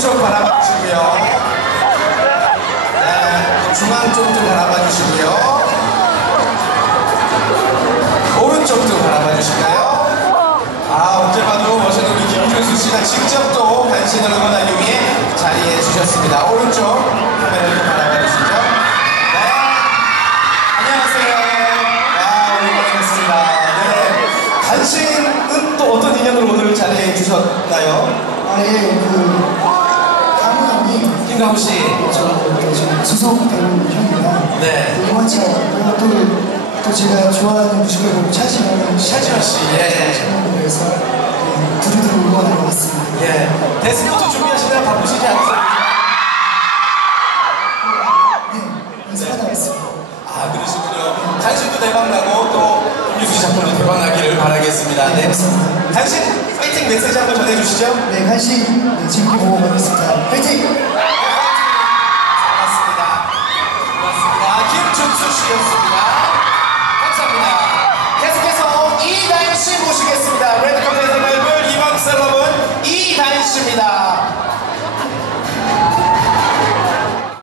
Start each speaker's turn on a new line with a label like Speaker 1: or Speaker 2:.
Speaker 1: 바라봐 주시고요. 네, 중앙 쪽도 바라봐 주시고요. 오른쪽도 바라봐 주실까요? 아, 언제 봐도 멋있는 우리 김준수 씨가 직접 또 간신을 응원하기 위해 자리해 주셨습니다. 오른쪽 카메라를 좀 바라봐 주시죠. 네. 안녕하세요. 아, 오랜만에 뵙습니다. 네. 간신은 또 어떤 인연으로 오늘 자리해 주셨나요?
Speaker 2: 아, 예, 그, 형이,
Speaker 1: 김강우 씨.
Speaker 2: 저, 그, 지금 수석 배우 형이랑,
Speaker 1: 네.
Speaker 2: 그 이원차, 그리고 또, 또 제가 좋아하는 뮤지컬 차지하는
Speaker 1: 차지원 씨. 예.
Speaker 2: 촬영에서 네, 두루두루 응원하고 왔습니다.
Speaker 1: 예. 데스노트 준비하시느라 바쁘시지 않으세요?
Speaker 2: 네.
Speaker 1: 아, 그러시군요. 간신도 대박나고 또 김유수 씨 작품도 대박나기를 바라겠습니다. 네. 간신 파이팅 메시지 한번 전해주시죠.
Speaker 2: 네, 간식, 네, 재밌게 보고 가겠습니다. 화이팅!
Speaker 1: 반갑습니